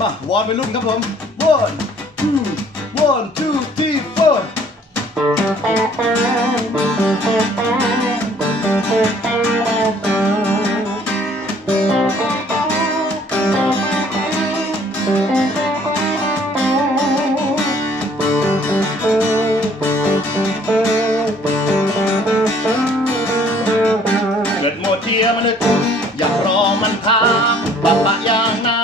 มาวอร์มไปรุ่นครับผม one two one two three four เกิดโมเทียมันนึกอยากรอมันพาปะปะอย่างน้า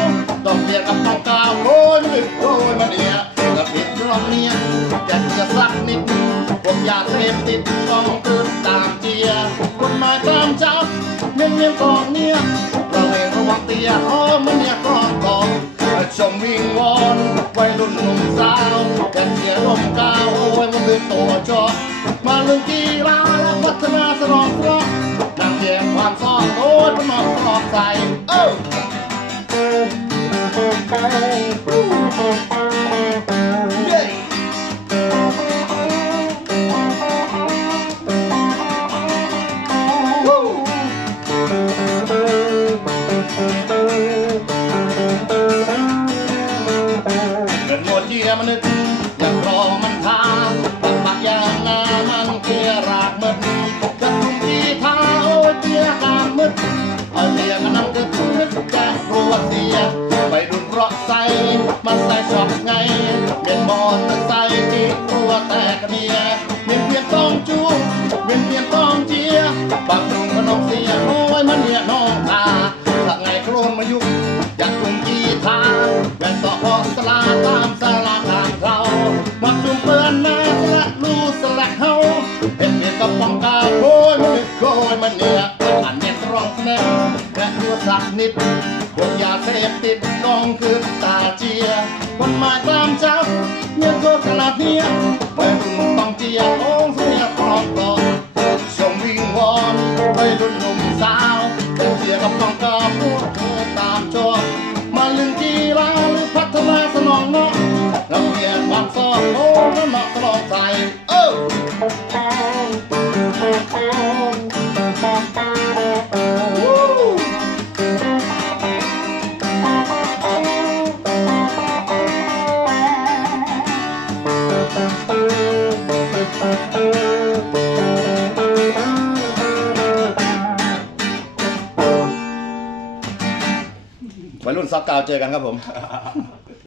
ต่คะเนียเมียนเมียนกองเมียนกองเจียปักหนุ่งสระเนียนโอ้ยมันเนี่ยน้องทาแต่ไงกลัวมาวันเย็นเระปื้อนหน้าพระลูสลักเฮาต้องเรียนกับต้องกาวโอ้ยมันอึดโอ้ยมันเนี่ยกับผิดรอบเนี่ยอยากจะสักนิดพวกยาเสพติดต้องคืนตามเจียคนมาตามจับเมียนเมียนกองเนี่ยเราเองระวังเตียอ้มันเนี่ยกองกองชมวิงวอนวัยรุ่นหนุ่มสาวอยากเชียร์ลมกาวโอ้ยมันคือตัวจอมาเรื่องกีฬาและพัฒนาสนองเพราะนางเยียมความซ่อนโอ้ยมันนอกสอบใส่เอ้า เย้ ช และรัวสักนิดพวกยาเสพติดกองคือตาเจียคนหมายตามเจ้าเมียก็ขนาดเนี้ยไปรุ่นต้องเจียโอ้เสียครอบต่อส่งวิงวอนไปรุ่นหนุ่มสาวเจียกับน้องกาพวกเธอต วัยรุ่นซักกาวเจอกันครับผม